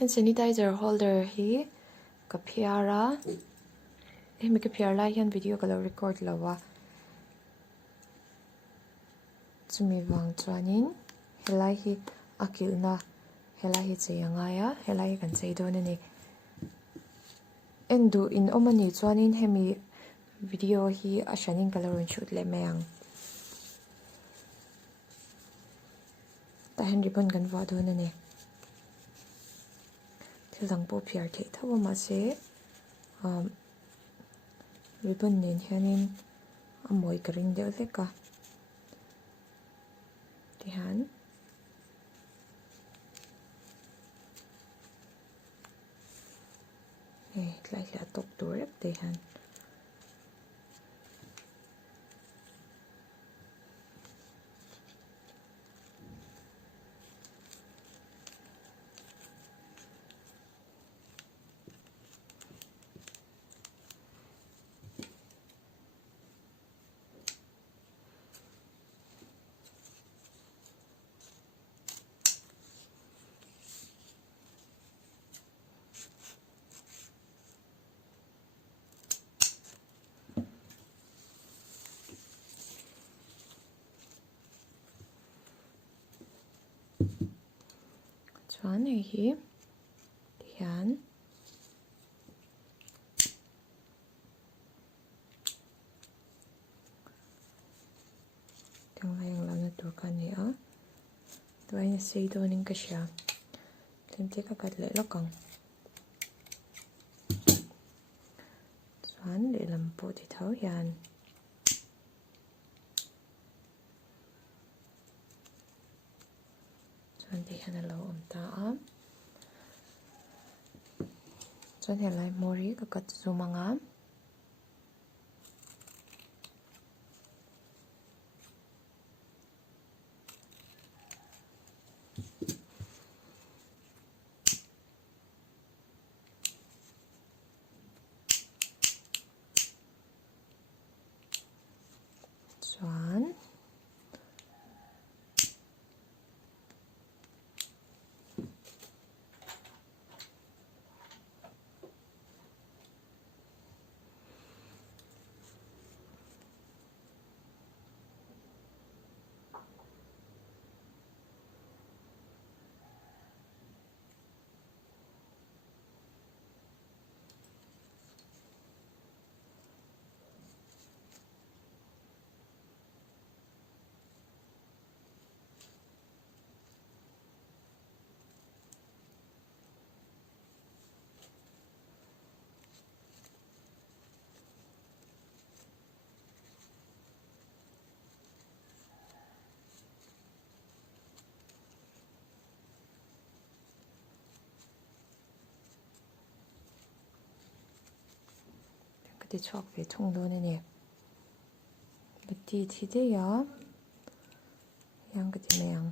hand sanitizer holder hi ka phiara hemi ka phiar lai hian video ka lo record lawa chumi wang chuanin helai hi akilna helai hi chei angaya helai kan chei don ani endu in omani chuanin hemi video hi a hranin ka lo rin shoot le mayang ta hen ribbon kan va don ani thilang po phiar thei thawa ma se ribbon nen hianin a moi ka ring deuh hleka tihan tlai hla tok tur rep tihan chuan hei hi tihan tinglai ang lana tur ka ni a tuaina sei donin ka hria tlemte ka kat le lokang chuan lehlam pawh ti tho hian chuan tihan a lo awm ta a chuan helai mawri ka kat zoom anga chuan ti chhuak ve thung dawn ani bati thi te ya yang ka ti mayang